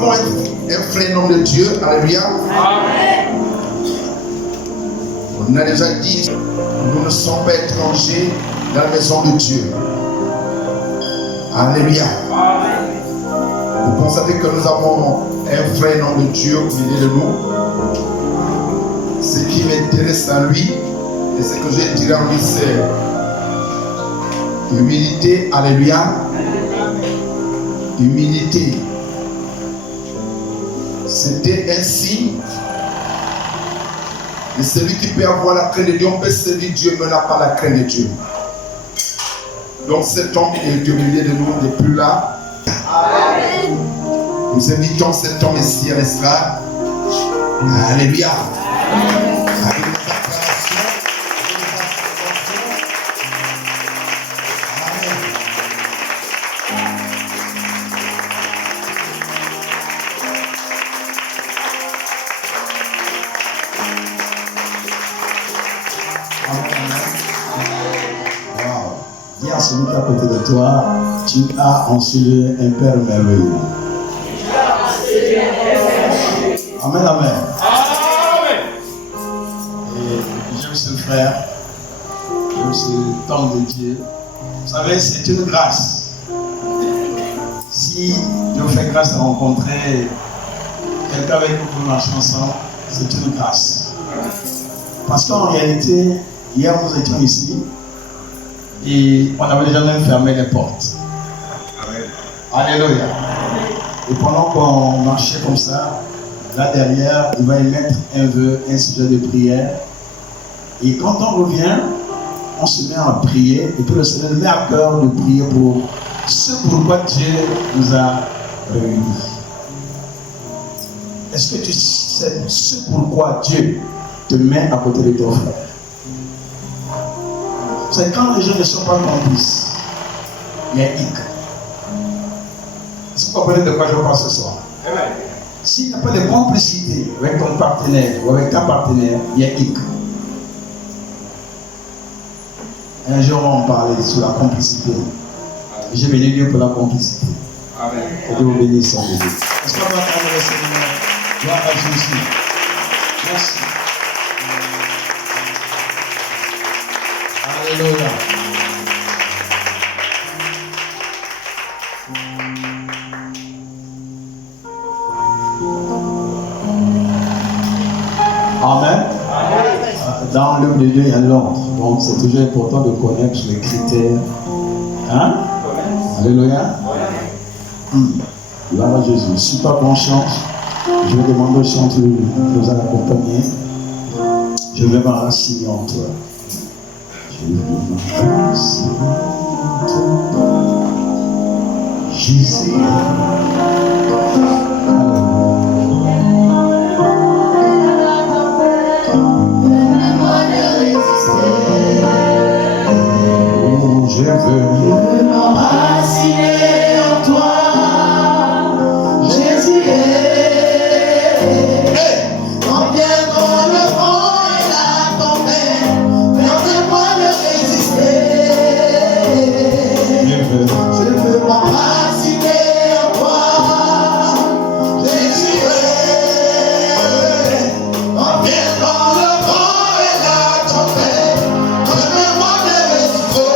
avons un frère nom de Dieu. Alléluia. Amen. On a déjà dit, nous ne sommes pas étrangers dans la maison de Dieu. Alléluia. Amen. Vous constatez que nous avons un frère nom de Dieu au milieu de nous. Ce qui m'intéresse en lui, et ce que je dirais en lui, c'est humilité. Alléluia. Humilité. C'était un signe de celui qui peut avoir la crainte de Dieu. On peut servir Dieu, mais n'a pas la crainte de Dieu. Donc cet homme est au milieu de nous, n'est plus là. Amen. Nous invitons cet homme ici à l'estrade. Alléluia. Amen. Avec nos acclamations, dis à celui qui est à côté de toi, tu as en Dieu un Père merveilleux. Amen, amen. Amen. Et j'aime ce frère, j'aime ce temps de Dieu. Vous savez, c'est une grâce. Si Dieu fait grâce à rencontrer quelqu'un avec qui vous marchez ensemble, c'est une grâce. Parce qu'en réalité, hier nous étions ici et on avait déjà même fermé les portes. Amen. Alléluia. Et pendant qu'on marchait comme ça, là derrière, il va émettre un vœu, un sujet de prière. Et quand on revient, on se met à prier. Et puis le Seigneur met à cœur de prier pour ce pourquoi Dieu nous a réunis. Est-ce que tu sais ce pourquoi Dieu te met à côté de ton frère? C'est quand les gens ne sont pas complices, il y a hic. Est-ce que vous comprenez de quoi je parle ce soir? Amen. S'il n'y a pas de complicité avec ton partenaire ou avec ta partenaire, il y a hic. Un jour, on va en parler sur la complicité. J'ai béni Dieu pour la complicité. Amen. Que Dieu vous bénisse en Dieu. Est-ce qu'on va attendre le Seigneur? Gloire à Jésus. Merci. Alléluia. Amen. Dans l'œuvre de Dieu, il y a l'ordre. Donc, c'est toujours important de connaître les critères. Hein? Alléluia. Gloire à Jésus. Si toi, on chante, je vais demander au chanteur de nous accompagner. Je vais m'enraciner en toi. Je vais m'enraciner en toi. Jésus. Je veux m'enraciner en toi, Jésus. Quand viendront le vent et la tempête, permets-moi de résister. Je veux m'enraciner en toi, Jésus. Quand viendront le vent et la tempête, permets-moi de résister.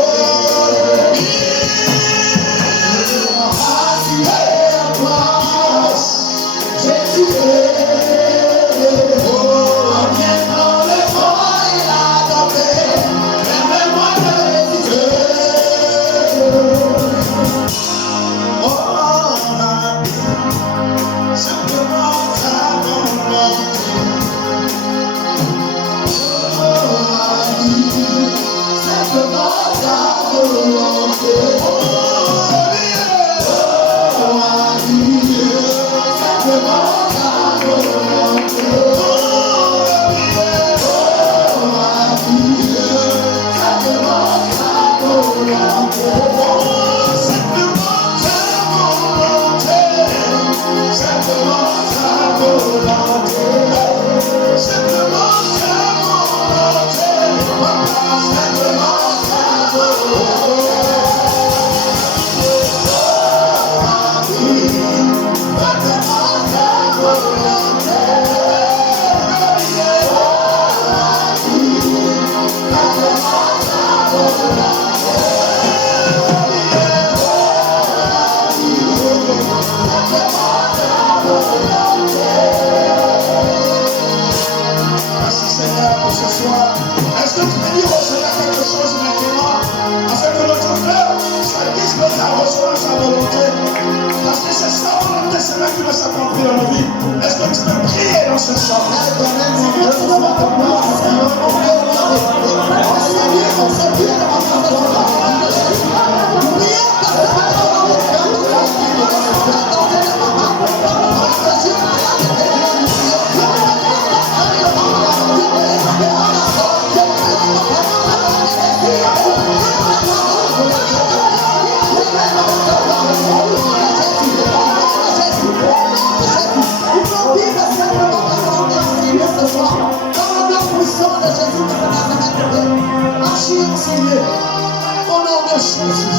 ont pris dans nos vies. Est-ce que tu peux prier dans ce sens? Seigneur,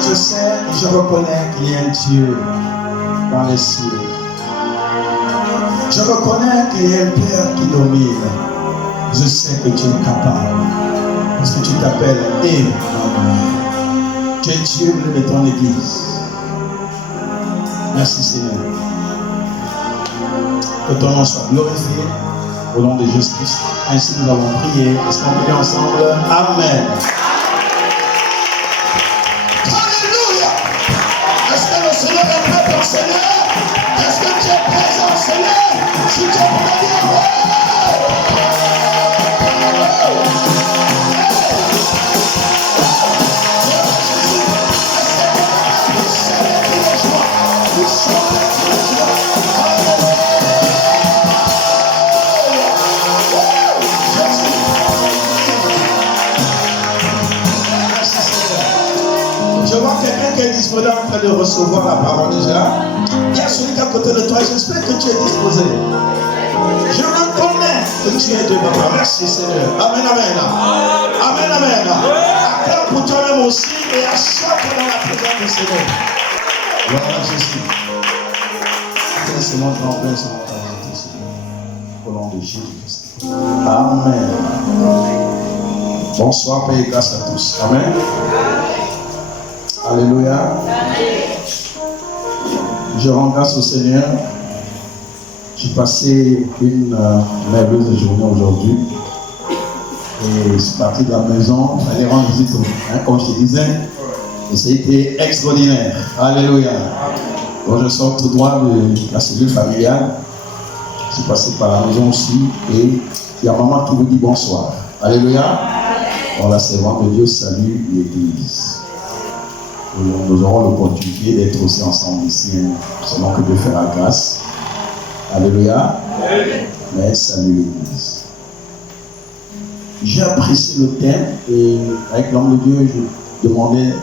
je sais et je reconnais qu'il y a un Dieu dans les cieux. Je reconnais qu'il y a un Père qui domine. Je sais que tu es capable. Parce que tu t'appelles Emmanuel. Tu es Dieu de ton Église. Merci Seigneur. Que ton nom soit glorifié au nom de Jésus-Christ. Ainsi nous avons prié. Est-ce qu'on prie ensemble? Amen. Alléluia. Est-ce que le Seigneur est prêt pour le Seigneur? Est-ce que tu es présent, Seigneur? Si tu es prêt, dis ouais. Je vois quelqu'un qui est disponible en train de recevoir la parole déjà. Il y a celui qui est à côté de toi. J'espère que tu es disposé. Je reconnais que tu es de papa. Merci Seigneur. Amen, amen. Amen, amen. Acclame pour toi-même aussi et achète dans la présence du Seigneur. Voilà Jésus. C'est mon grand père, c'est mon temps, Seigneur. Au nom de Jésus-Christ. Amen. Bonsoir, paix et grâce à tous. Amen. Alléluia. Je rends grâce au Seigneur. J'ai passé une merveilleuse journée aujourd'hui. Et je suis parti de la maison, j'allais rendre visite, comme je te disais. Et ça a été extraordinaire. Alléluia. Bon, je sors tout droit de la cellule familiale. Je suis passé par la maison aussi. Et il y a maman qui vous dit bonsoir. Alléluia. Bon, la servante de Dieu salue l'église. Nous aurons l'opportunité d'être aussi ensemble ici, selon que Dieu fait la grâce. Alléluia. Mais salut l'église. J'ai apprécié le thème et avec l'homme de Dieu, je demandais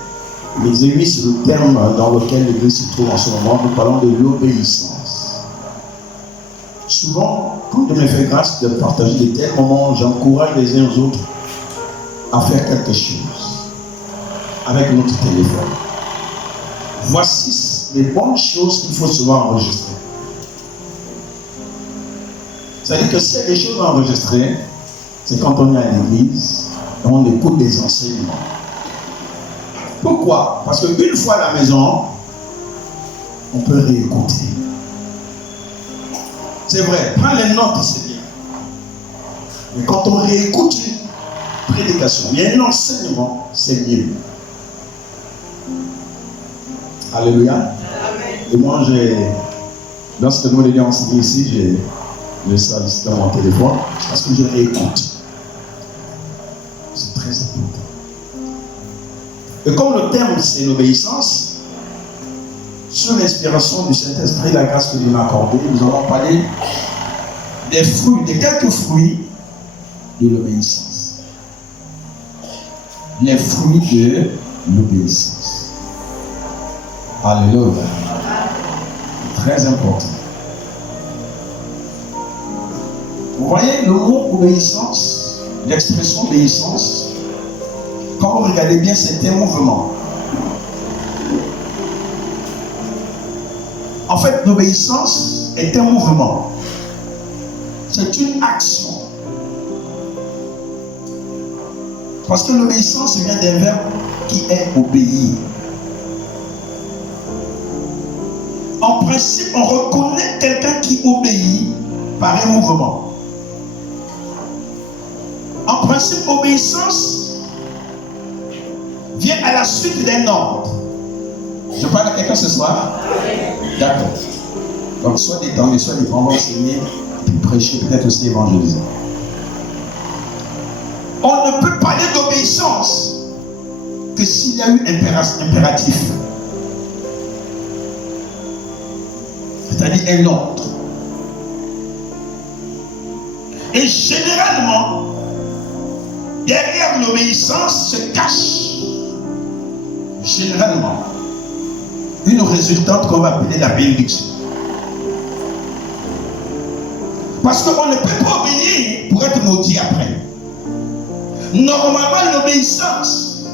les amis sur le thème dans lequel l'église se trouve en ce moment. Nous parlons de l'obéissance. Souvent, quand Dieu me fait grâce de partager des tels moments, j'encourage les uns aux autres à faire quelque chose avec notre téléphone. Voici les bonnes choses qu'il faut souvent enregistrer. C'est-à-dire que si les choses enregistrées, c'est quand on est à l'église et on écoute des enseignements. Pourquoi? Parce qu'une fois à la maison, on peut réécouter. C'est vrai, prends les notes, c'est bien. Mais quand on réécoute une prédication, il y a un enseignement, c'est mieux. Alléluia. Amen. Et moi, lorsque nous les enseigné ici, j'ai ça dans mon téléphone parce que je réécoute. C'est très important. Et comme le thème c'est l'obéissance, sous l'inspiration du Saint-Esprit, la grâce que Dieu m'a accordée, nous allons parler des fruits, de quelques fruits de l'obéissance. Les fruits de l'obéissance. Alléluia. Très important. Vous voyez le mot obéissance, l'expression obéissance, quand vous regardez bien, c'est un mouvement. En fait, l'obéissance est un mouvement. C'est une action. Parce que l'obéissance vient d'un verbe qui est obéir. En principe, on reconnaît quelqu'un qui obéit par un mouvement. En principe, obéissance vient à la suite d'un ordre. Je parle à quelqu'un ce soir? D'accord. Donc, soit détendu, soit détendu, on va enseigner, puis prêcher, peut-être aussi évangéliser. On ne peut parler d'obéissance que s'il y a eu impératif. C'est-à-dire un ordre. Et généralement, derrière l'obéissance se cache, généralement, une résultante qu'on va appeler la bénédiction. Parce qu'on ne peut pas obéir pour être maudit après. Normalement, l'obéissance,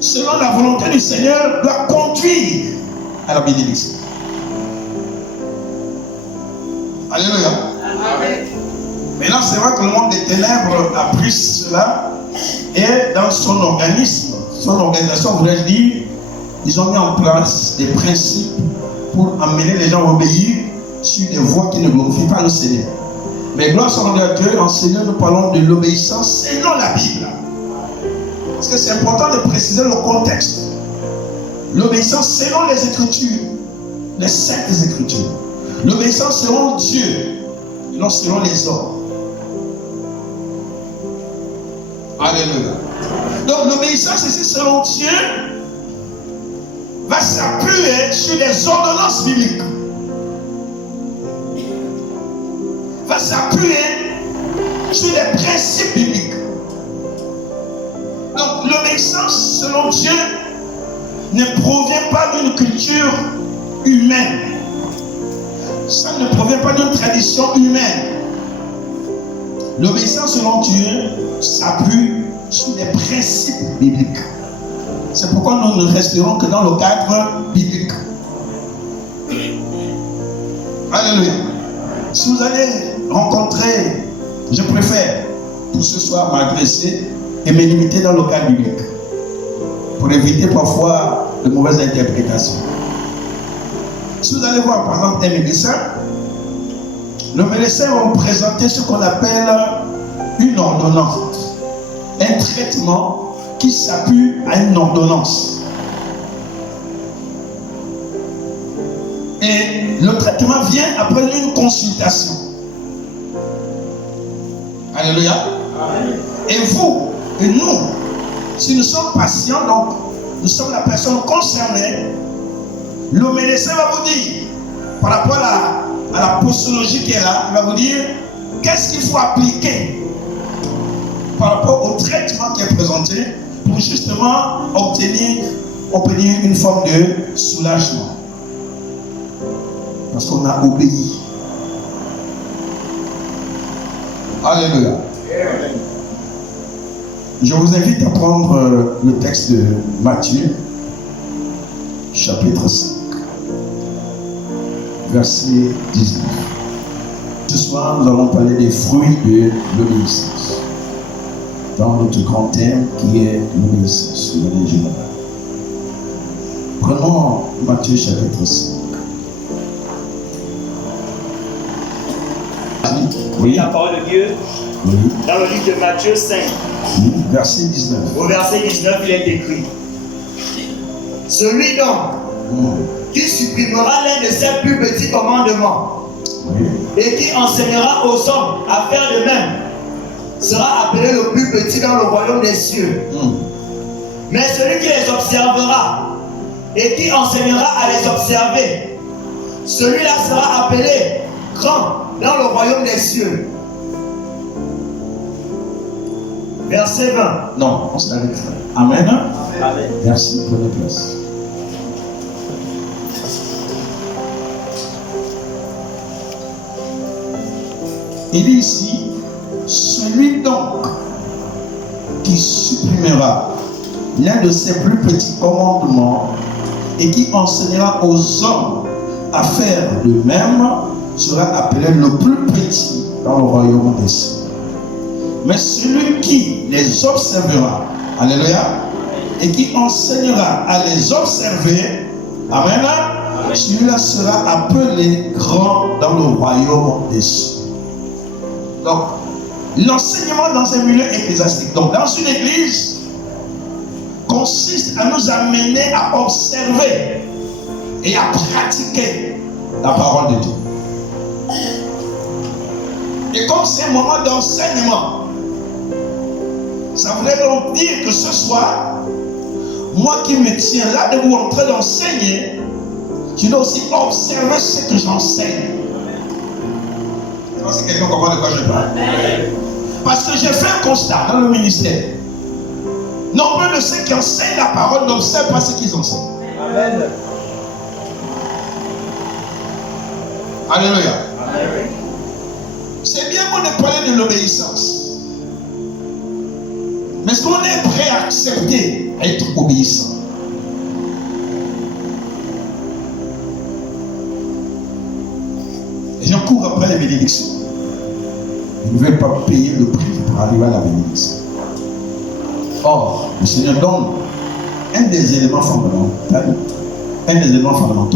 selon la volonté du Seigneur, doit conduire à la bénédiction. Alléluia. Amen. Maintenant, c'est vrai que le monde des ténèbres a pris cela et dans son organisme, son organisation, voulais dire, ils ont mis en place des principes pour amener les gens à obéir sur des voies qui ne glorifient pas le Seigneur. Mais gloire soit à Dieu, en Seigneur, nous parlons de l'obéissance selon la Bible. Parce que c'est important de préciser le contexte. L'obéissance selon les Écritures, les saintes Écritures. L'obéissance selon Dieu, et non selon les hommes. Alléluia. Donc l'obéissance ici selon Dieu va s'appuyer sur les ordonnances bibliques. Va s'appuyer sur les principes bibliques. Donc l'obéissance selon Dieu ne provient pas d'une culture humaine. Ça ne provient pas d'une tradition humaine. L'obéissance selon Dieu s'appuie sur les principes bibliques. C'est pourquoi nous ne resterons que dans le cadre biblique. Alléluia. Si vous allez rencontrer, je préfère pour ce soir m'adresser et me limiter dans le cadre biblique pour éviter parfois de mauvaises interprétations. Si vous allez voir par exemple un médecin, le médecin va vous présenter ce qu'on appelle une ordonnance, un traitement qui s'appuie à une ordonnance. Et le traitement vient après une consultation. Alléluia. Amen. Et vous, et nous, si nous sommes patients, donc nous sommes la personne concernée, le médecin va vous dire, par rapport à la posologie qui est là, il va vous dire qu'est-ce qu'il faut appliquer par rapport au traitement qui est présenté pour justement obtenir une forme de soulagement. Parce qu'on a obéi. Alléluia. Je vous invite à prendre le texte de Matthieu, chapitre 5, verset 19. Ce soir, nous allons parler des fruits de l'obéissance. Dans notre grand thème qui est l'obéissance de manière générale. Prenons Matthieu chapitre 5. Oui, la parole de Dieu, oui. Dans le livre de Matthieu 5, Oui, verset 19. Au verset 19, il est écrit: celui donc qui supprimera l'un de ses plus petits commandements, oui, et qui enseignera aux hommes à faire de même, sera appelé le plus petit dans le royaume des cieux. Mais celui qui les observera et qui enseignera à les observer, celui-là sera appelé grand dans le royaume des cieux. Verset 20. Non, on s'arrête. Amen. Amen. Merci, prenez place. Il dit ici, celui donc qui supprimera l'un de ses plus petits commandements et qui enseignera aux hommes à faire de même sera appelé le plus petit dans le royaume des cieux. Mais celui qui les observera, alléluia, et qui enseignera à les observer, amen, celui-là sera appelé grand dans le royaume des cieux. Donc, l'enseignement dans un milieu ecclésiastique, donc dans une église, consiste à nous amener à observer et à pratiquer la parole de Dieu. Et comme c'est un moment d'enseignement, ça voudrait donc dire que ce soir, moi qui me tiens là de vous en train d'enseigner, je dois aussi observer ce que j'enseigne. Je sais pas si quelqu'un comprend de quoi je parle. Parce que j'ai fait un constat dans le ministère. Nombreux de ceux qui enseignent la parole n'observent pas ce qu'ils enseignent. Amen. Alléluia. Amen. C'est bien bon de parler de l'obéissance. Mais est-ce qu'on est prêt à accepter à être obéissant? Les gens courent après les bénédictions. Ils ne veulent pas payer le prix pour arriver à la bénédiction. Or, le Seigneur donne un des éléments fondamentaux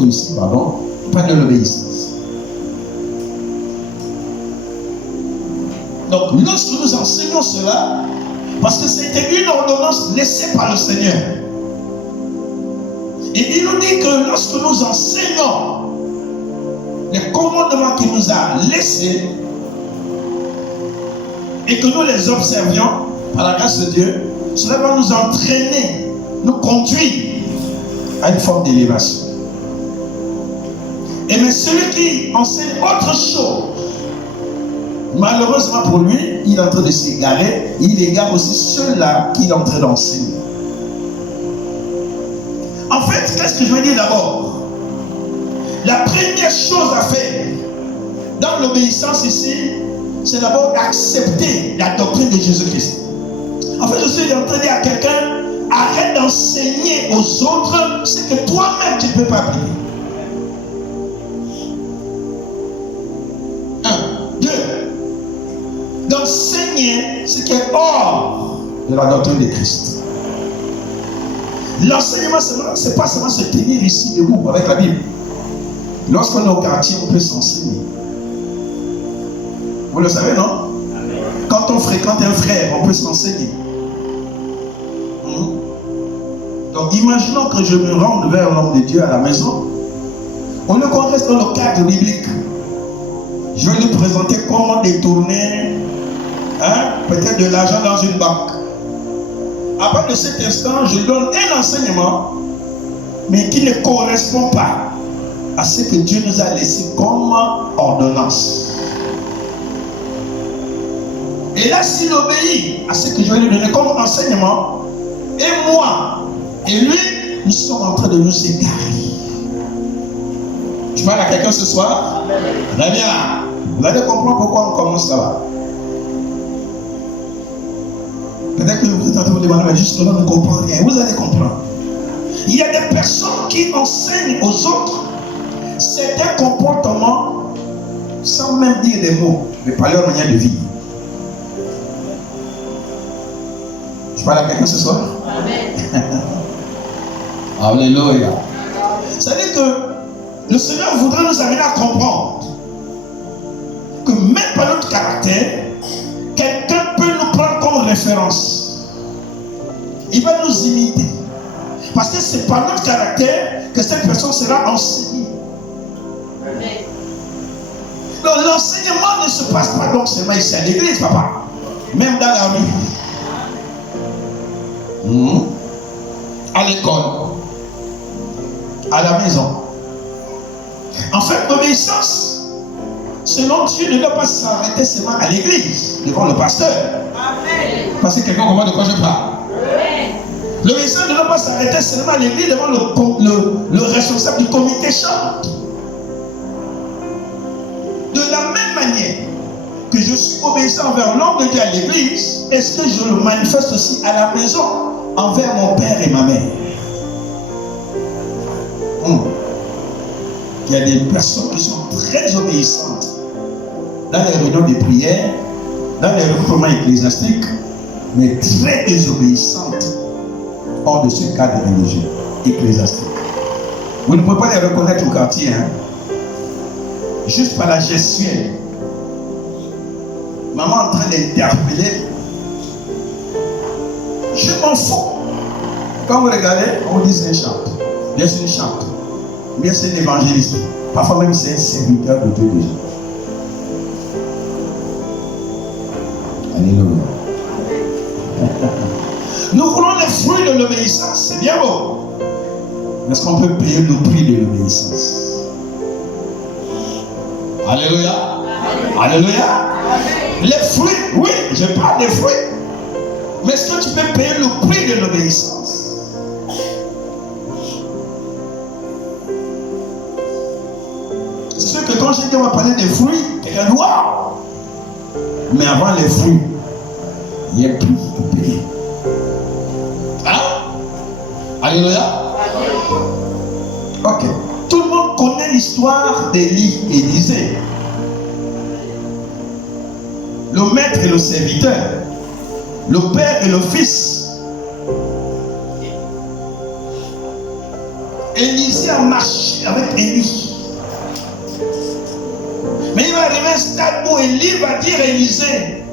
ici, pas de l'obéissance. Donc, lorsque nous enseignons cela, parce que c'était une ordonnance laissée par le Seigneur, et il nous dit que lorsque nous enseignons les commandements qu'il nous a laissés, et que nous les observions par la grâce de Dieu, cela va nous entraîner, nous conduire à une forme d'élévation. Et mais celui qui enseigne autre chose, malheureusement pour lui, il est en train de s'égarer, il égare aussi ceux-là qu'il est en train d'enseigner. En fait, qu'est-ce que je veux dire d'abord? La première chose à faire dans l'obéissance ici, c'est d'abord d'accepter la doctrine de Jésus-Christ. En fait, je suis en train de dire à quelqu'un, arrête d'enseigner aux autres ce que toi-même tu ne peux pas appliquer. 1. 2. D'enseigner ce qui est hors de la doctrine de Christ. L'enseignement, ce n'est pas seulement se tenir ici debout avec la Bible. Lorsqu'on est au quartier, on peut s'enseigner. Vous le savez, non? Quand on fréquente un frère, on peut s'enseigner. Donc, imaginons que je me rende vers l'homme de Dieu à la maison. Au lieu qu'on reste dans le cadre biblique, je vais lui présenter comment détourner peut-être de l'argent dans une banque. À partir de cet instant, je donne un enseignement, mais qui ne correspond pas à ce que Dieu nous a laissé comme ordonnance. Et là, s'il obéit à ce que je vais lui donner comme enseignement, et moi, et lui, nous sommes en train de nous égarer. Je parle à quelqu'un ce soir? Très bien. Vous allez comprendre pourquoi on commence là-bas. Peut-être que vous êtes en train de demander, mais jusque-là, on ne comprend rien. Vous allez comprendre. Il y a des personnes qui enseignent aux autres certains comportements sans même dire des mots, mais par leur manière de vivre. Je parle à quelqu'un ce soir? Amen. Alléluia. C'est-à-dire que le Seigneur voudrait nous amener à comprendre que même par notre caractère, quelqu'un peut nous prendre comme référence. Il va nous imiter. Parce que c'est par notre caractère que cette personne sera enseignée. Donc l'enseignement ne se passe pas donc seulement ici à l'église, papa. Même dans la rue. À l'école. À la maison. En fait, l'obéissance, selon Dieu, ne doit pas s'arrêter seulement à l'église, devant le pasteur. Amen. Parce que quelqu'un comprend de quoi je parle. L'obéissance ne doit pas s'arrêter seulement à l'église, devant le responsable du comité chant. De la même manière que je suis obéissant envers l'homme de Dieu à l'église, est-ce que je le manifeste aussi à la maison, envers mon père et ma mère? Il y a des personnes qui sont très obéissantes dans les réunions de prière, dans les regroupements ecclésiastiques, mais très désobéissantes hors de ce cadre religieux ecclésiastique. Vous ne pouvez pas les reconnaître au quartier, juste par la gestuelle. Maman en train d'interpeller. Je m'en fous. Quand vous regardez, on dit c'est une chante. Bien sûr, une chante. bien c'est un évangéliste. Parfois même c'est un serviteur de Dieu déjà. Alléluia. Nous voulons les fruits de l'obéissance, c'est bien beau. Mais est-ce qu'on peut payer le prix de l'obéissance? Alléluia. Alléluia. Les fruits, oui, je parle des fruits. Mais est-ce que tu peux payer le prix de l'obéissance? C'est sûr que quand j'ai dit on va parler des fruits, quelqu'un dit waouh! Mais avant les fruits, il y a plus de payer. Hein? Alléluia. Ok. Tout le monde connaît l'histoire d'Élisée. Le maître et le serviteur. Le père et le fils. Élisée a marché avec Élie. Mais il va arriver à un stade où Élie va dire à Élisée.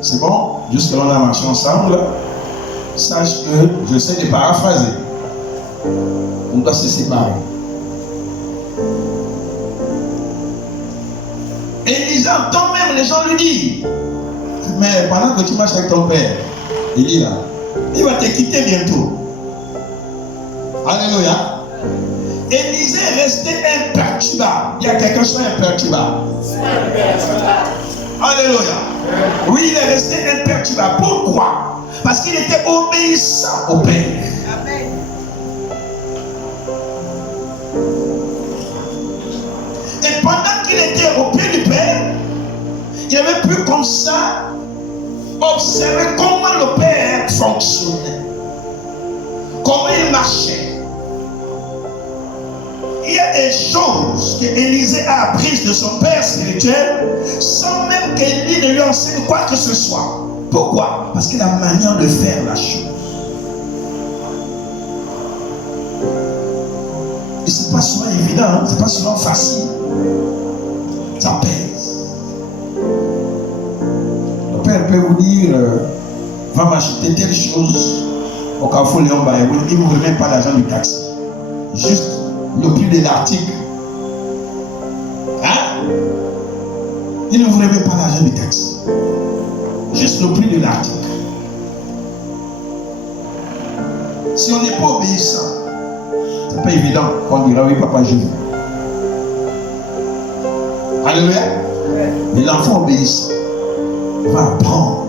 C'est bon? Jusque-là on a marché ensemble. Sache que j'essaie de paraphraser. On doit se séparer. Élisée entend même les gens lui dire. Mais pendant que tu marches avec ton père, Élie là, il va te quitter bientôt. Alléluia. Élisée est resté imperturbable. Il y a quelqu'un qui est imperturbable. Alléluia. Oui, il est resté imperturbable. Pourquoi? Parce qu'il était obéissant au Père. Amen. Et pendant qu'il était au pied du Père, il avait pu comme ça observer comment le Père fonctionnait, comment il marchait. Il y a des choses que Élisée a apprises de son père spirituel sans même qu'Élie ne lui enseigne quoi que ce soit. Pourquoi? Parce que la manière de faire la chose. Et c'est pas souvent évident, hein? C'est pas souvent facile. Ça pèse. Le père peut vous dire va m'acheter telle chose au Carrefour Léon Baye. Il ne vous remet pas l'argent du taxi. Juste le prix de l'article. Hein? Il ne vous remet pas l'argent du taxi. Juste le prix de l'article. Si on n'est pas obéissant, c'est pas évident qu'on dira oui papa je veux. Alléluia. Mais l'enfant obéissant va apprendre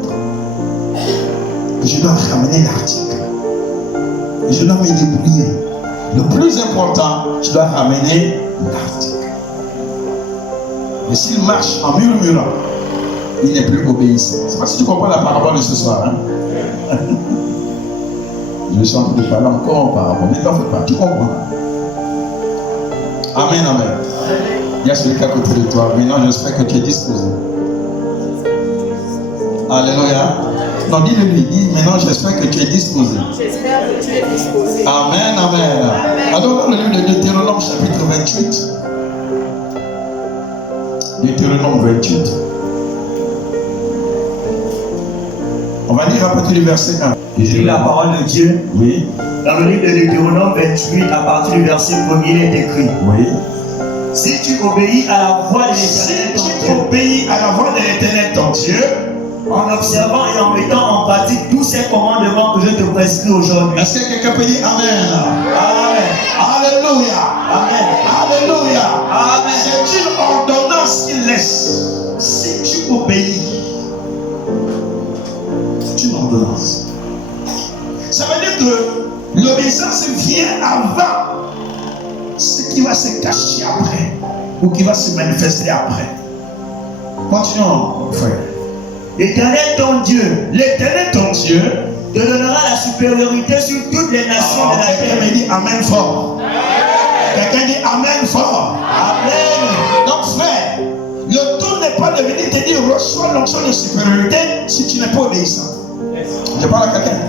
que je dois ramener l'article. Je dois me débrouiller. Le plus important, je dois ramener l'article. Et s'il marche en murmurant, il n'est plus obéissant. Je ne sais pas si tu comprends la parabole de ce soir. Hein? Je suis en train de parler encore en parabole. Mais t'en fais pas, tu comprends. Amen, amen. Il y a celui qui est à côté de toi. Maintenant, j'espère que tu es disposé. Alléluia. Non, dis-le-lui. Dis, maintenant, j'espère que tu es disposé. J'espère que tu es disposé. Amen, amen. Alors, dans le livre de Deutéronome, chapitre 28. Deutéronome 28. On va lire à partir du verset 1. Je lis la parole de Dieu. Oui. Dans le livre de Deutéronome 28, à partir du verset 1er, il est écrit. Oui. Si tu obéis à la voix de l'Éternel, Si tu obéis à la voix de l'Éternel ton Dieu, en observant et en mettant en pratique tous ces commandements que je te prescris aujourd'hui. est-ce que quelqu'un peut dire Amen? Amen. Alléluia. Amen. Alléluia. Amen. C'est une ordonnance qu'il laisse. Si tu obéis, c'est une ordonnance. Ça veut dire que l'obéissance vient avant ce qui va se cacher après ou qui va se manifester après. Continuons, frère. L'Éternel ton Dieu L'Éternel ton Dieu te donnera la supériorité sur toutes les nations de la quelqu'un terre. me dit Amen fort. Quelqu'un dit Amen fort. Amen. Donc frère, le tout n'est pas de venir te dire reçois l'onction de supériorité si tu n'es pas obéissant. Je parle à quelqu'un.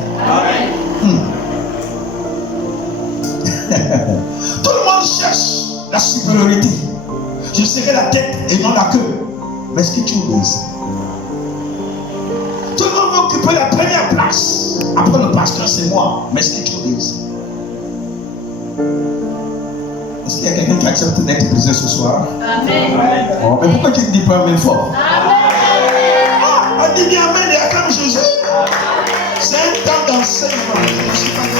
Tout le monde cherche la supériorité. Je serai la tête et non la queue. Mais est-ce que tu obéis? Tout le monde veut occuper la première place. Après le pasteur, c'est moi. Mais est-ce que tu obéis? Est-ce qu'il y a quelqu'un qui accepte d'être brisé ce soir? Amen. Oh, mais pourquoi tu ne dis pas amen fort? Amen. Ah, on dit bien amen et acclame Jésus. C'est un temps d'enseignement. Je ne suis pas dans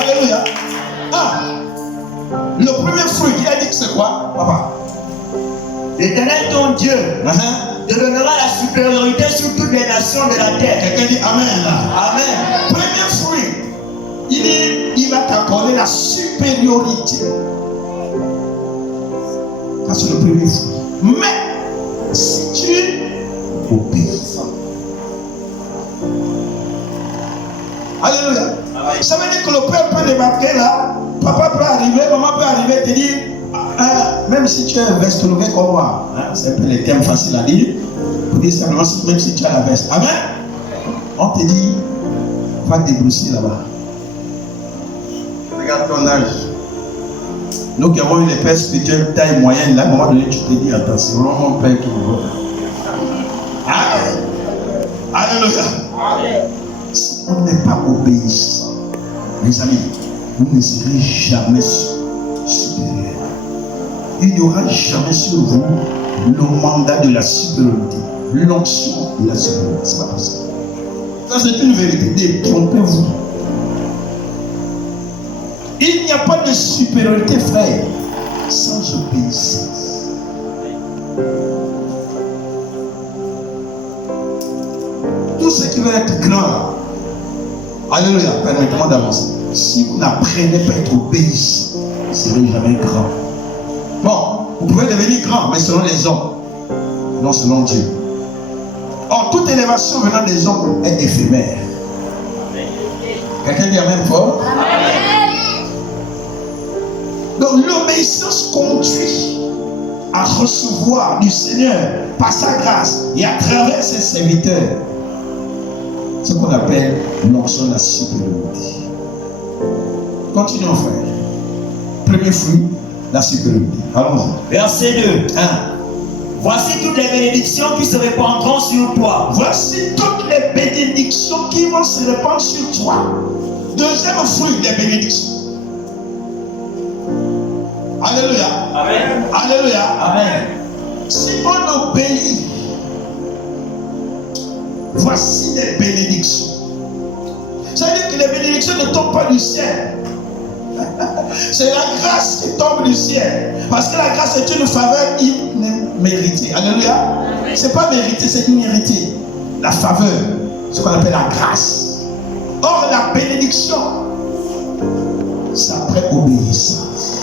Alléluia. Ah, le premier fruit, il a dit que c'est quoi, papa? L'Éternel ton Dieu te donnera la supériorité sur toutes les nations de la terre. Quelqu'un dit amen. Amen. Premier fruit, il dit, il va t'accorder la supériorité. Ça, c'est le premier fruit. Mais, si tu obéis. Alléluia. Ça veut dire que le père peut débarquer là, papa peut arriver, maman peut arriver et te dire, même si tu as un veste levée comme moi, hein, c'est un peu les termes faciles à dire, pour dire simplement, même si tu as la veste. Amen. On te dit, va te débrousser là-bas. Regarde ton âge. Nous qui avons eu les pères spirituels taille moyenne, là, à un moment donné, tu te dis, attends, c'est vraiment mon père qui me voit. Alléluia. Si on n'est pas obéissant, mes amis, vous ne serez jamais supérieur. Il n'y aura jamais sur vous le mandat de la supériorité, l'onction de la supériorité. C'est pas possible. Ça, c'est une vérité. Détrompez-vous. Il n'y a pas de supériorité, frère, sans obéissance. Tout ce qui veut être grand, alléluia, permettez-moi d'avancer. Si vous n'apprenez pas à être obéissant, vous ne serez jamais grand. Bon, vous pouvez devenir grand, mais selon les hommes, non selon Dieu. Or, toute élévation venant des hommes est éphémère. Quelqu'un dit amen fort? Donc, l'obéissance conduit à recevoir du Seigneur par sa grâce et à travers ses serviteurs ce qu'on appelle l'onction de la supériorité. Continuons, frère. Premier fruit, la supériorité. Allons-y. Verset 2. Voici toutes les bénédictions qui se répandront sur toi. Voici toutes les bénédictions qui vont se répandre sur toi. Deuxième fruit des bénédictions. Alléluia. Amen. Alléluia. Amen. Si on obéit, voici les bénédictions. C'est-à-dire que les bénédictions ne tombent pas du ciel. C'est la grâce qui tombe du ciel. Parce que la grâce est une faveur imméritée. Alléluia. C'est pas mérité, c'est immérité. La faveur, ce qu'on appelle la grâce. Or, la bénédiction, c'est après obéissance.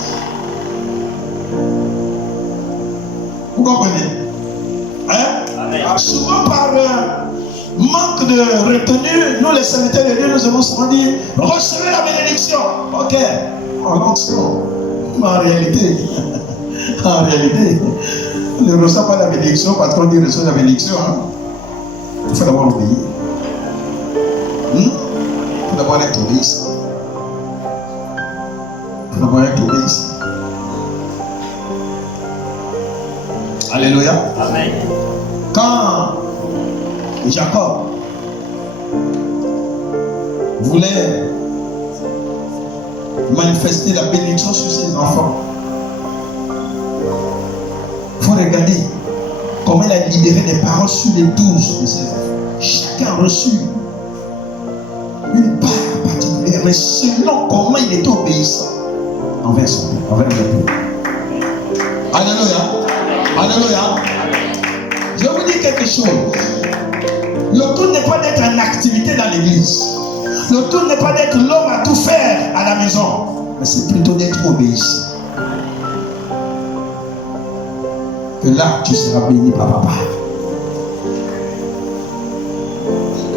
Vous comprenez? Hein? Souvent par manque de retenue, nous les serviteurs de Dieu, nous avons souvent dit, recevez la bénédiction. Ok, en l'onction. Mais en réalité, on ne reçoit pas la bénédiction parce qu'on dit reçoit la bénédiction. Hein? Il faut d'abord obéir. Il faut d'abord être obéissant. Il faut d'abord être obéissant. Alléluia. Amen. Quand Jacob voulait manifester la bénédiction sur ses enfants, il faut regarder comment il a libéré des paroles sur les 12 de ses enfants. Chacun a reçu une part particulière, mais selon comment il était obéissant envers son père, envers le peuple. Alléluia. Alléluia. Je vais vous dire quelque chose. Le tout n'est pas d'être en activité dans l'église. Le tout n'est pas d'être l'homme à tout faire à la maison. Mais c'est plutôt d'être obéissant. Que là, tu seras béni par papa.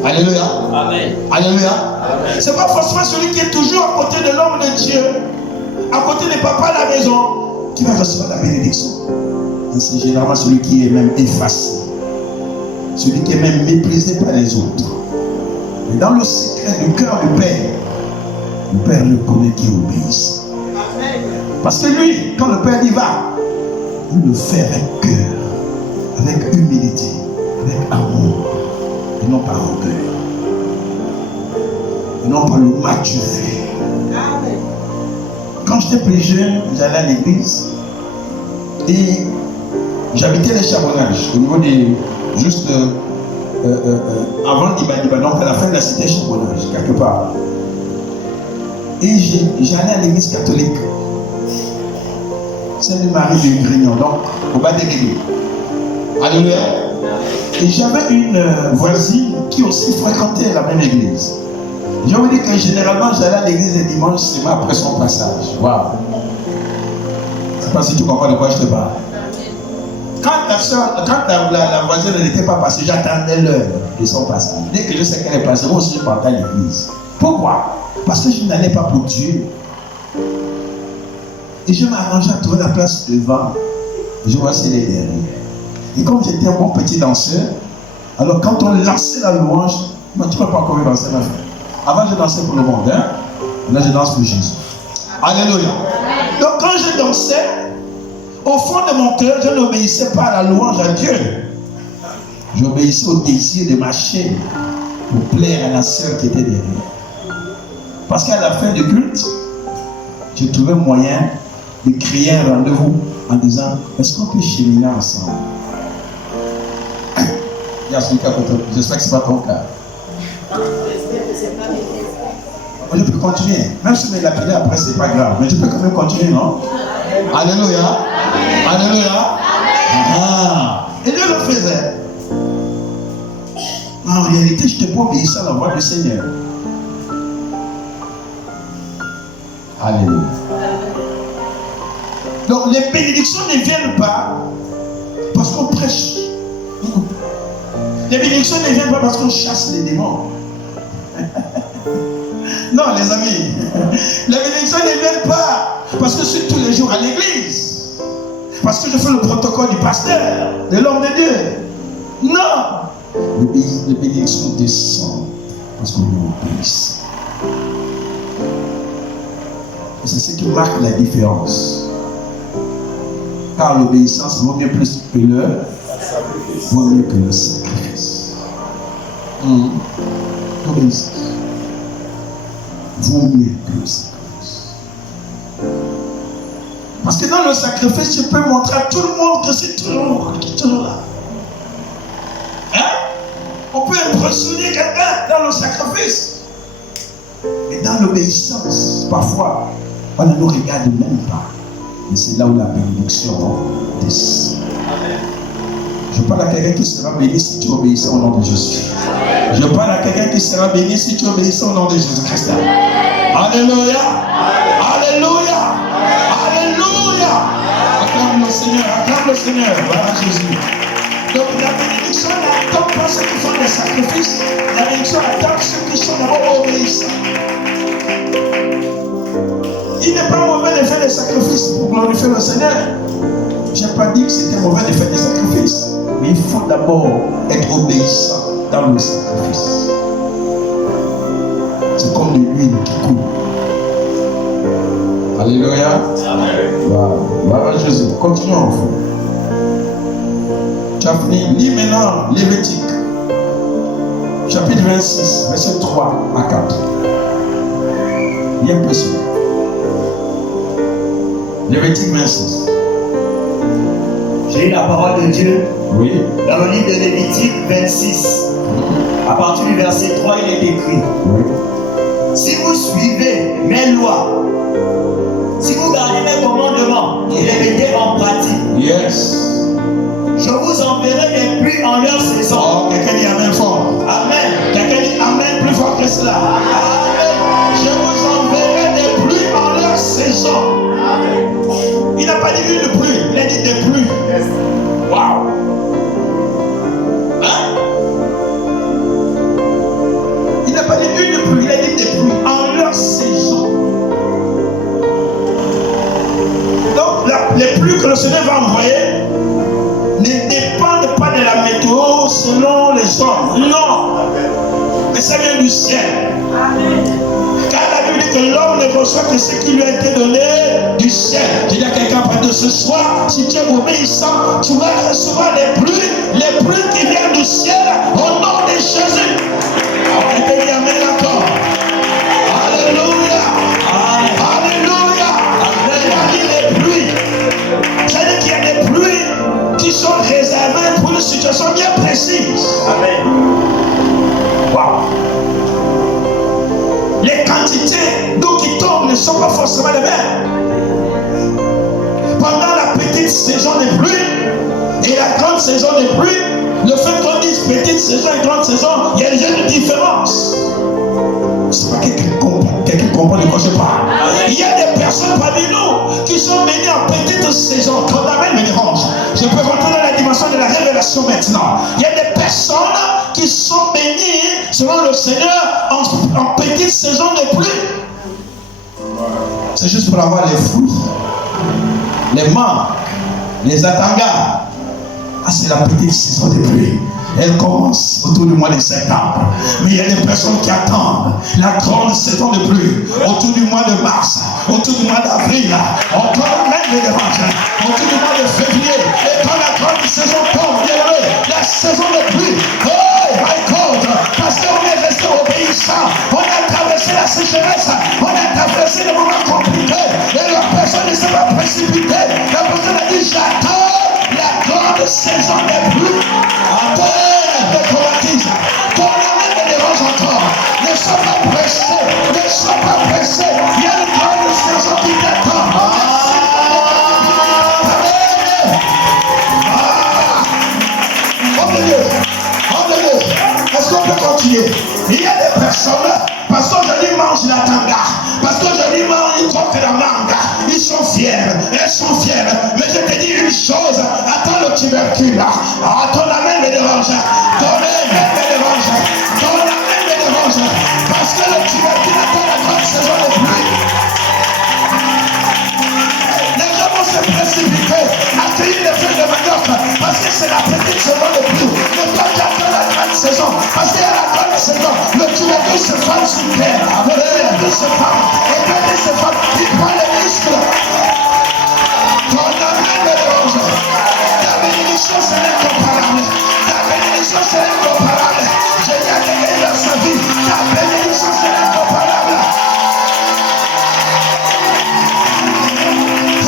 Alléluia. Amen. Alléluia. Amen. C'est pas forcément celui qui est toujours à côté de l'homme de Dieu, à côté de papa à la maison, qui va recevoir la bénédiction. C'est généralement celui qui est même effacé, celui qui est même méprisé par les autres. Mais dans le secret du cœur du Père, le Père le connaît qui obéisse. Parce que lui, quand le Père y va, il le fait avec cœur, avec humilité, avec amour, et non par orgueil. non pas le maturité. Quand j'étais plus jeune, j'allais à l'église et j'habitais les Charbonnages, au niveau des. Juste avant Diba, donc à la fin de la cité Charbonnage, quelque part. Et j'allais à l'église catholique. C'est le Marie de Grignon, donc au bas de l'église. Alléluia. Et j'avais une voisine qui aussi fréquentait la même église. Je veux dire que généralement j'allais à l'église le dimanche seulement après son passage. Waouh. Je ne sais pas si tu comprends de quoi je te parle. Quand la voisine n'était pas passée, j'attendais l'heure de son passage. Dès que je sais qu'elle est passée, moi aussi je partais à l'église. Pourquoi? Parce que je n'allais pas pour Dieu. Et je m'arrangeais à trouver la place devant. Je voici les derrière. Et comme j'étais un bon petit danseur, alors quand on lançait la louange, moi tu ne peux pas encore danser ma fille. Avant je dansais pour le monde, hein? Là je danse pour Jésus. Alléluia. Donc quand je dansais, au fond de mon cœur, je n'obéissais pas à la louange à Dieu. J'obéissais au désir de marcher pour plaire à la sœur qui était derrière. Parce qu'à la fin du culte, je trouvais moyen de créer un rendez-vous en disant, est-ce qu'on peut cheminer ensemble? Il y a celui qui a côté. J'espère que ce n'est pas ton cas. Je peux continuer. Même si je l'appelais après, ce n'est pas grave. Mais je peux quand même continuer, non? Alléluia. Alléluia. Ah. Et Dieu le faisait. En réalité, je n'étais pas obéissant à la voix du Seigneur. Alléluia. Donc les bénédictions ne viennent pas parce qu'on prêche. Les bénédictions ne viennent pas parce qu'on chasse les démons. Non, les amis. Les bénédictions ne viennent pas parce que je suis tous les jours à l'église. Parce que je fais le protocole du pasteur, de l'homme de Dieu. Non. Les bénédictions descendent parce qu'on obéit. C'est ce qui marque la différence. Car l'obéissance vaut mieux plus que vaut mieux que le sacrifice. L'obéissance vaut mieux que le sacrifice. Parce que dans le sacrifice, tu peux montrer à tout le monde que c'est toujours là. Hein? On peut impressionner quelqu'un dans le sacrifice. Mais dans l'obéissance, parfois, on ne nous regarde même pas. Et c'est là où la bénédiction descend. Je parle à quelqu'un qui sera béni si tu obéis au nom de Jésus. Je parle à quelqu'un qui sera béni si tu obéis au nom de Jésus-Christ. Alléluia. Alléluia. Alléluia. Acclame le Seigneur. Acclame le Seigneur. Voilà Jésus. Donc la bénédiction n'attend pas ceux qui font des sacrifices. La bénédiction attend ceux qui sont d'abord obéissants. Il n'est pas mauvais de faire des sacrifices pour glorifier le Seigneur. Je n'ai pas dit que c'était mauvais de faire des sacrifices. Mais il faut d'abord être obéissant dans le sacrifice. C'est comme de l'huile qui coule. Alléluia. Voilà Jésus. Continuons. Tu as fini. Lis maintenant Lévitique. Chapitre 26, verset 3 à 4. Bien précis. Lévitique 26. J'ai eu la parole de Dieu. Oui. Dans le livre de Lévitique 26. À partir du verset 3, il est écrit. Oui. Si vous suivez mes lois, si vous gardez mes commandements et les mettez en pratique, Yes. je vous enverrai des pluies en leur saison. Oh, quelqu'un dit Amen fort. Amen. Quelqu'un dit Amen plus fort que cela. Amen. Je vous enverrai des pluies en leur saison. Il n'a pas dit une pluie, il a dit des pluies. Waouh. Hein? Il n'a pas dit une pluie, il a dit des pluies en leur saison. Donc les pluies que le Seigneur va envoyer ne dépendent pas de la météo selon les hommes. Non. Mais ça vient du ciel. Car la Bible dit que l'homme ne reçoit que ce qui lui a été donné du ciel. Je dis à quelqu'un après de ce soir, si tu es obéissant, tu vas recevoir les pluies qui viennent du ciel au nom de Jésus. On peut dire Amen encore. quantités d'eau qui tombent ne sont pas forcément les mêmes. Pendant la petite saison des pluies et la grande saison des pluies, le fait qu'on dise petite saison et grande saison, il y a déjà une différence. C'est pas quelqu'un comprend de quoi je parle. Il y a des personnes parmi nous qui sont bénies en petite saison. Ton amen me dérange. Je peux rentrer dans la dimension de la révélation maintenant. Il y a des personnes qui sont bénies selon le Seigneur en petite saison de pluie. C'est juste pour avoir les fruits, les mangues, les atangas. Ah, c'est la petite saison de pluie. Elle commence autour du mois de septembre. Mais il y a des personnes qui attendent la grande saison de pluie autour du mois de mars, autour du mois d'avril, encore même les dérange, autour du mois de février. Et quand la grande saison tombe, bien aimé, la saison de pluie, oh my God, parce qu'on est resté obéissant, on a traversé la sécheresse, on a traversé des moments compliqués, et la personne ne s'est pas précipitée. La personne a dit j'attends la grande saison des pluies. Attends le traumatisme. Ton amen me dérange encore. Ne sois pas pressé. Ne sois pas pressé. Il y a une grande saison qui t'attend. Oh de Dieu. Oh de Dieu. Est-ce qu'on peut continuer? Il y a des personnes, parce qu'aujourd'hui mangent la tanga, parce qu'aujourd'hui ils troquent la manga, ils sont fiers, elles sont fières. Mais je te dis une chose, attends le tubercule. Ah, ton amen me dérange. Ton amen me dérange. Ton amen me dérange. Parce que le tubercule attend la grande saison de pluie. Les gens vont se précipiter à cueillir les feuilles de manioc parce que c'est la petite saison de pluie. Mais toi tu attends la grande saison parce qu'il y a la grande saison. Le tubercule se forme sur terre. Le tubercule se forme. Et quand il se forme, il prend les muscles. Ton amen me dérange. Ta bénédiction c'est incomparable. Ta bénédiction c'est incomparable. Je viens de gagner dans sa vie. Ta bénédiction c'est incomparable.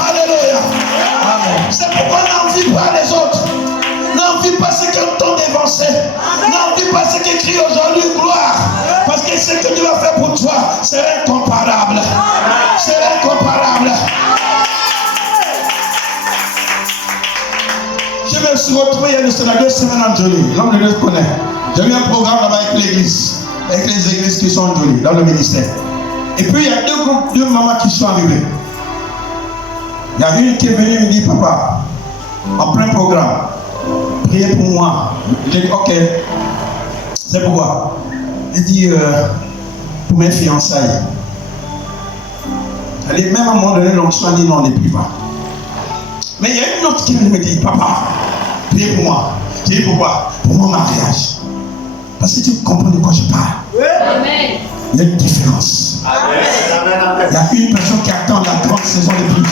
Alléluia. C'est pourquoi n'envie pas les autres. N'envie pas ceux qui ont tant dévancé. N'envie pas ceux qui crient aujourd'hui gloire. Parce que ce que Dieu va faire pour toi, c'est incomparable. C'est incomparable. Je me suis retrouvé il y a 2 semaines en Jolie. L'homme de Dieu connaît. J'ai eu un programme là-bas avec l'église. Avec les églises qui sont en Jolie, dans le ministère. Et puis il y a deux mamans qui sont arrivées. Il y a une qui est venue me dire, papa, en plein programme, priez pour moi. J'ai dit, ok. C'est pourquoi? Il dit, pour mes fiançailles. Elle dit, même à un moment donné, l'onction a dit, non, on n'est plus pas. Mais il y a une autre qui me dit, papa, priez pour moi. J'ai dit, pourquoi? Pour mon mariage. Parce que tu comprends de quoi je parle. Amen. Il y a une différence. Amen. Il y a une personne qui attend la grande saison de pluie.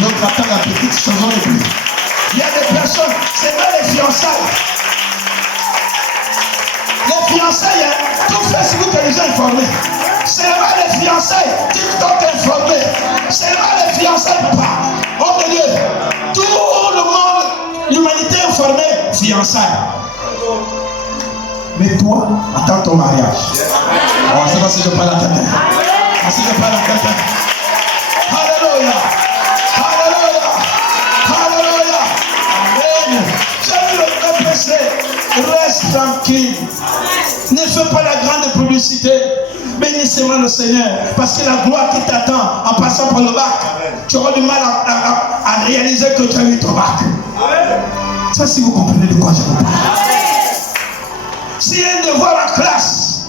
L'autre attend la petite saison de pluie. Il y a des personnes, c'est pas les fiançailles. Les fiançailles, tout Facebook est déjà informé. C'est pas les fiançailles, TikTok est informé. C'est pas les fiançailles, papa. Oh mon Dieu, tout le monde, l'humanité est informée, fiançailles. Mais toi, attends ton mariage. Oh, c'est pas si je parle à quelqu'un. Si je parle à quelqu'un. Alléluia. Alléluia. Alléluia. Amen. J'ai vu le péché. Reste tranquille. Ne fais pas la grande publicité. Bénissez-moi le Seigneur. Parce que la gloire qui t'attend en passant par le bac, tu auras du mal à réaliser que tu as eu ton bac. Ça, si vous comprenez de quoi je vous parle. S'il y a un devoir en classe,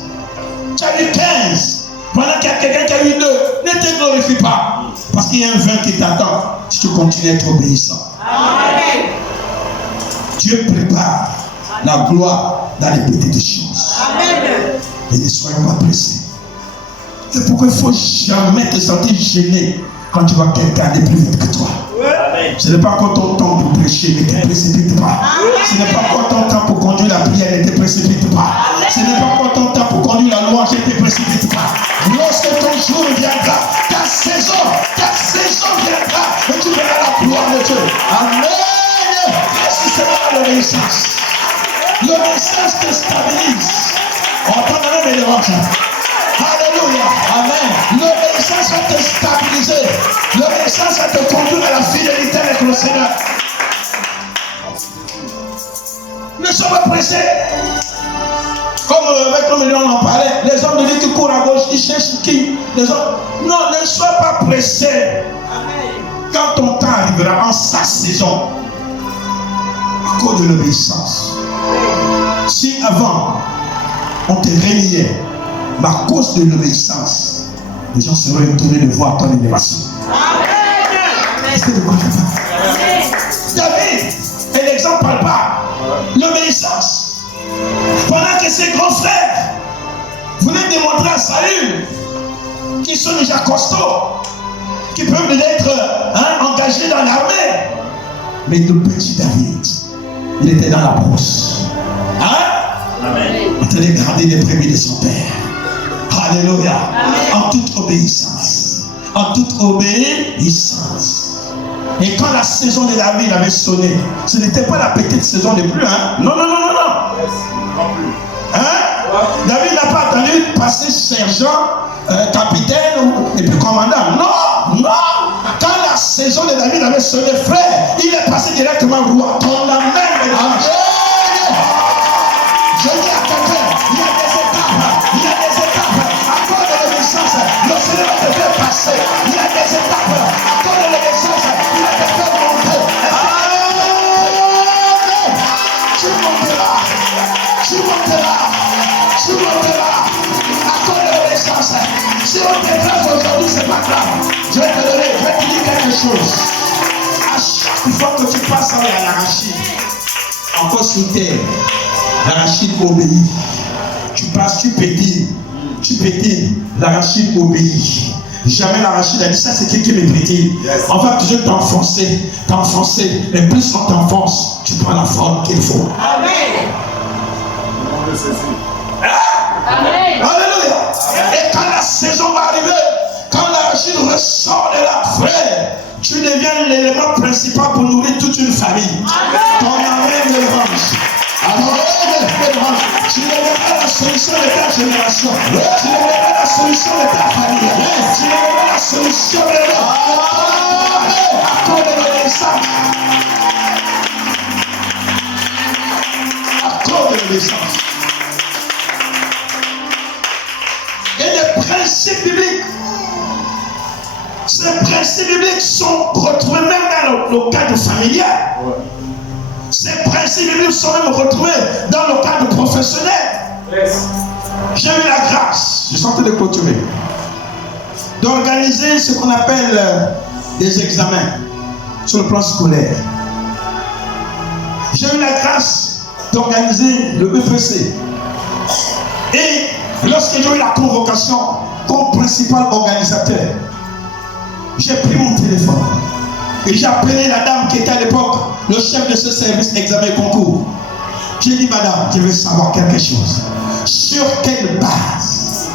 tu as eu 15, pendant qu'il y a quelqu'un qui a eu 2, ne te glorifie pas. Parce qu'il y a un 20 qui t'attend si tu continues à être obéissant. Amen. Dieu prépare la gloire dans les petites choses. Amen. Et ne soyons pas pressés. C'est pourquoi il ne faut jamais te sentir gêné quand tu vois quelqu'un aller plus vite que toi. Amen. Ce n'est pas encore ton temps pour prêcher, ne te précipite pas. Amen. Ce n'est pas encore ton temps pour conduire la prière, ne te précipite pas. Amen. Ce n'est pas encore ton temps pour conduire la louange, ne te précipite pas. Lorsque ton jour viendra, ta saison viendra et tu verras la gloire de Dieu. Amen. Merci Seigneur l'obéissance. L'obéissance te stabilise. On entend même les dérange. Alléluia. L'obéissance va te stabiliser. L'obéissance va te conduire à la fidélité avec le Seigneur. Ne sois pas pressé. Comme on en parlait, les hommes de Dieu qui courent à gauche, qui cherchent qui. Les hommes. Non, ne sois pas pressé. Quand ton temps arrivera en sa saison, à cause de l'obéissance. Si avant, on te régnait, mais à cause de l'obéissance, les gens seraient étonnés de voir ton élévation. C'est de quoi tu parles. David est l'exemple palpable. L'obéissance. Pendant que ses grands frères voulaient démontrer à Saül qu'ils sont déjà costauds, qui peuvent être engagés dans l'armée. Mais le petit David, il était dans la brousse. En train de garder les brebis de son père. Alléluia. En toute obéissance. En toute obéissance. Et quand la saison de David avait sonné, ce n'était pas la petite saison de plus. Non. David n'a pas attendu passer sergent, capitaine et puis commandant. Non. Quand la saison de David avait sonné, frère, il est passé directement roi. Ton la même mélange. Je dis à quelqu'un, il y a des étapes. À cause de l'obéissance, le Seigneur va te faire passer. Il y a des étapes. À cause de l'obéissance, il va te faire monter. Tu monteras. À cause de l'obéissance. Si on t'écrase aujourd'hui, c'est pas grave. Je vais te dire quelque chose. À chaque fois que tu passes à l'arachide, encore sous terre, l'arachide obéit. Tu passes, tu pétines, l'arachide obéit. Jamais l'arachide a dit ça, c'est qui me pétine. On va toujours t'enfoncer. Et plus on t'enfonce, tu prends la forme qu'il faut. Amen. Alléluia. Et quand la saison va arriver, quand l'arachide ressort de la frère, tu deviens l'élément principal pour nourrir toute une famille. Ton amen de l'orange. Alors, tu ne verras pas la solution de ta génération. Tu ne verras pas la solution de ta famille. Tu ne verras pas la solution de l'homme. À cause de l'obéissance. À cause de l'obéissance. Et les principes bibliques. Ces principes bibliques sont retrouvés même dans le cadre familial. Ces principes bibliques sont même retrouvés dans le cadre professionnel. J'ai eu la grâce, je suis en train de clôturer, d'organiser ce qu'on appelle des examens sur le plan scolaire. J'ai eu la grâce d'organiser le BPC. Et lorsque j'ai eu la convocation comme principal organisateur, j'ai pris mon téléphone et j'ai appelé la dame qui était à l'époque le chef de ce service examen concours. J'ai dit, madame, je veux savoir quelque chose. Sur quelle base,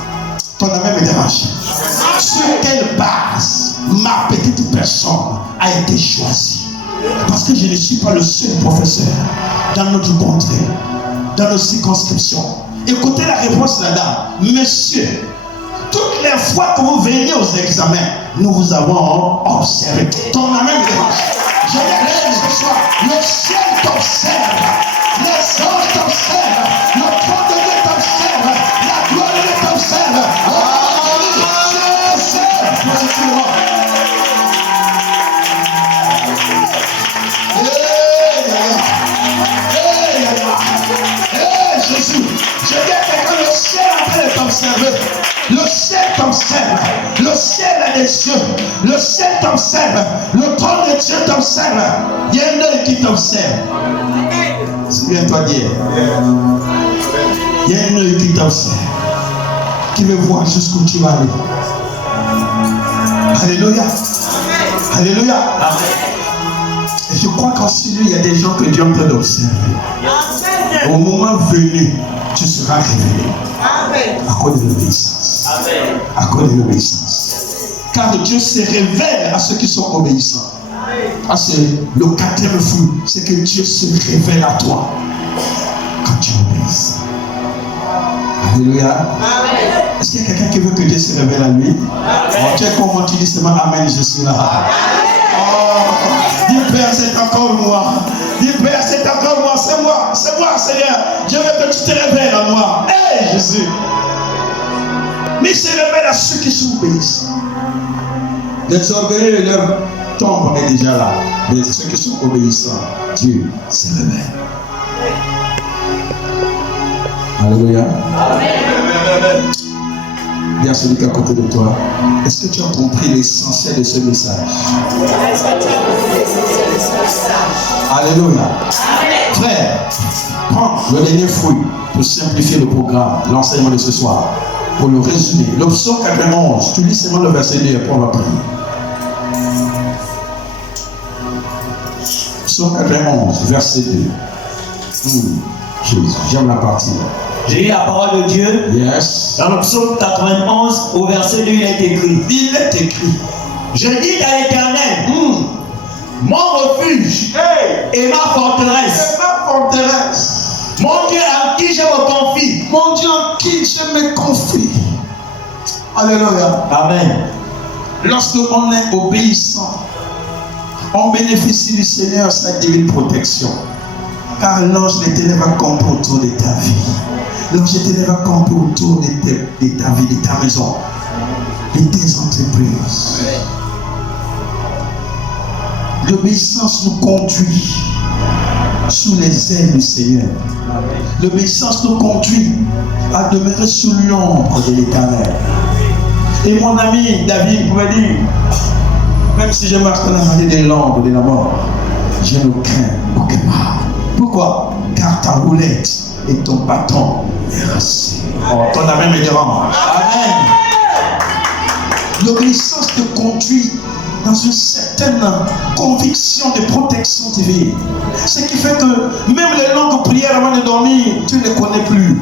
ton ami me dérange, sur quelle base ma petite personne a été choisie? Parce que je ne suis pas le seul professeur dans notre contrée, dans nos circonscriptions. Écoutez la réponse de la dame. Monsieur, toutes les fois que vous venez aux examens, nous vous avons observé. Ton ami me dérange. Je l'ai dit ce soir. Le ciel t'observe. Les anges t'observent. Le trône de Dieu t'observe. La gloire de Dieu t'observe. Je t'observe positivement. Jésus, je dis à quelqu'un, le ciel est en train de t'observer. Le ciel t'observe. Le ciel a des yeux. Le ciel t'observe. Le trône de Dieu t'observe. Il y a un œil qui t'observe. Souviens-toi d'hier. Il y a un œil qui t'observe. Qui veut voir jusqu'où tu vas aller. Alléluia. Alléluia. Et je crois qu'en Syrie, il y a des gens que Dieu est en train d'observer. Au moment venu, tu seras révélé. À cause de l'obéissance. À cause de l'obéissance. Car Dieu se révèle à ceux qui sont obéissants. Ah, c'est le quatrième fruit, c'est que Dieu se révèle à toi quand tu obéis. Alléluia. Est-ce qu'il y a quelqu'un qui veut que Dieu se révèle à lui? Oh, tu es comment tu dis seulement Amen, je suis là. Oh, dis Père, c'est encore moi. Dis Père, c'est encore moi. C'est moi, Seigneur. Je veux que tu te révèles à moi. Hé, Jésus. Mais il se révèle à ceux qui sont obéissants. Les orgueilleux, leur tombe est déjà là. Mais ceux qui sont obéissants, Dieu se révèle. Alléluia. Amen. Dis à celui qui est à côté de toi, est-ce que tu as compris l'essentiel de ce message? Alléluia. Amen. Frère, prends le dernier fruit pour simplifier le programme, l'enseignement de ce soir. Pour le résumer, le psaume 91, tu lis seulement le verset 2 et après on va prier. Psaume 91, verset 2. Jésus, j'aime la partie. J'ai lu la parole de Dieu. Yes. Dans le psaume 91, au verset 2, il est écrit. Il est écrit. Je dis à l'Éternel, mon refuge et ma forteresse. Mon Dieu en qui je me confie. Mon Dieu en qui je me confie. Alléluia. Amen. Lorsque on est obéissant, on bénéficie du Seigneur sa divine protection. Car l'ange l'Éternel va camper autour de ta vie. L'ange l'Éternel va camper autour de ta vie, de ta maison, de tes entreprises. L'obéissance nous conduit sous les ailes du Seigneur. L'obéissance nous conduit à demeurer sous l'ombre de l'Éternel. Et mon ami David pouvait dire, même si je marche dans la vallée de l'ombre de la mort, je ne crains aucun mal. Pourquoi? Car ta roulette et ton bâton est resté. Oh, ton amen me dérange. Amen. L'obéissance te conduit dans une certaine conviction de protection divine. Ce qui fait que même les longues prières avant de dormir, tu ne les connais plus.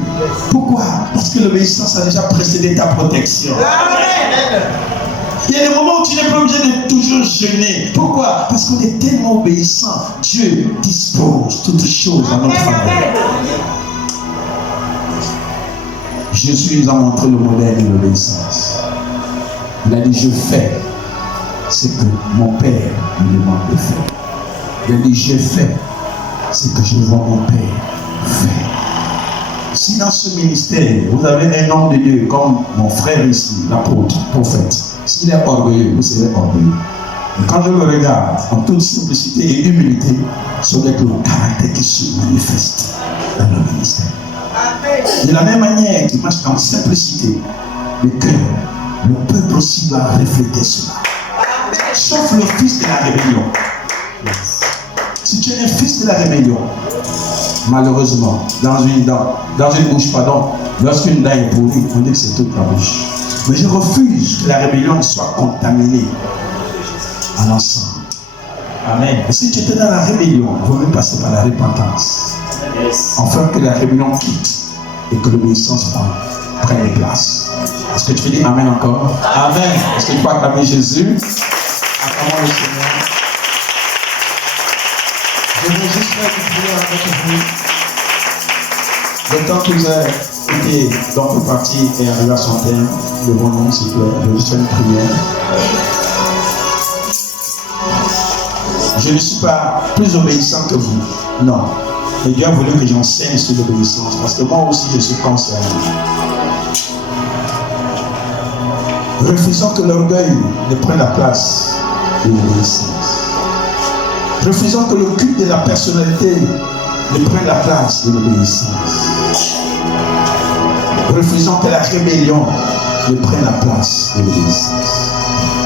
Pourquoi? Parce que l'obéissance a déjà précédé ta protection. Amen. Il y a des moments où tu n'es pas obligé de toujours jeûner. Pourquoi? Parce qu'on est tellement obéissant. Dieu dispose toutes choses à notre faveur. Jésus nous a montré le modèle de l'obéissance. Il a dit, je fais ce que mon Père me demande de faire. Il a dit, je fais ce que je vois mon Père faire. Si dans ce ministère, vous avez un homme de Dieu comme mon frère ici, l'apôtre, prophète, s'il est orgueilleux, vous serez orgueilleux. Et quand je le regarde, en toute simplicité et humilité, ce n'est que le caractère qui se manifeste dans le ministère. De la même manière qu'il marche en simplicité, le cœur, le peuple aussi doit refléter cela. Sauf le fils de la rébellion. Si tu es un fils de la rébellion, malheureusement, dans une bouche, lorsqu'une dent est pourrie, on dit que c'est toute la bouche. Mais je refuse que la rébellion soit contaminée en ensemble. Amen. Et si tu étais dans la rébellion, il vaut mieux passer par la repentance. Afin que la rébellion quitte et que l'obéissance prenne place. Est-ce que tu peux dire Amen encore? Amen. Est-ce que tu peux acclamer Jésus? Acclamons le Seigneur. Je veux juste faire une prière avec vous. Le temps que vous avez été dans le parti et arrivé à son terme, devant nous, s'il vous plaît, je veux juste faire une prière. Je ne suis pas plus obéissant que vous. Non. Mais Dieu a voulu que j'enseigne sur l'obéissance, parce que moi aussi je suis concerné. Refusons que l'orgueil ne prenne la place de l'obéissance. Refusons que le culte de la personnalité ne prenne la place de l'obéissance. Refusons que la rébellion ne prenne la place de l'obéissance.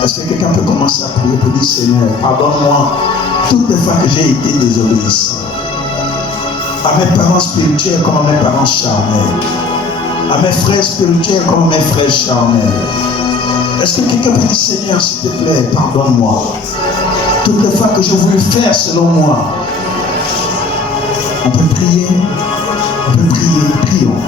Est-ce que quelqu'un peut commencer à prier pour dire Seigneur, pardonne-moi toutes les fois que j'ai été désobéissant à mes parents spirituels comme à mes parents charnels, à mes frères spirituels comme à mes frères charnels. Est-ce que quelqu'un peut dire Seigneur, s'il te plaît, pardonne-moi toutes les fois que je voulais faire selon moi? On peut prier, prions.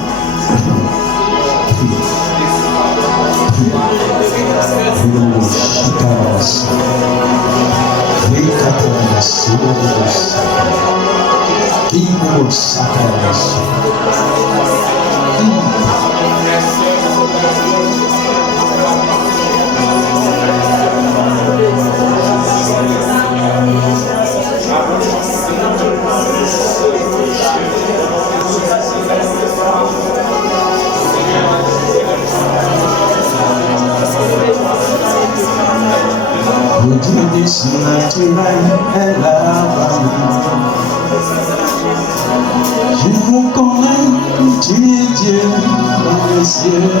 surnaturel est là parmi nous. Je reconnais que tu es Dieu dans les cieux.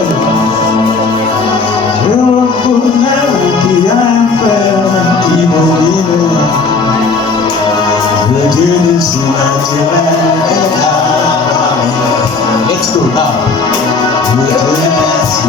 Je reconnais qu'il y a un Père qui domine. Le Dieu du surnaturel est là parmi nous. Let's go now. Le Dieu du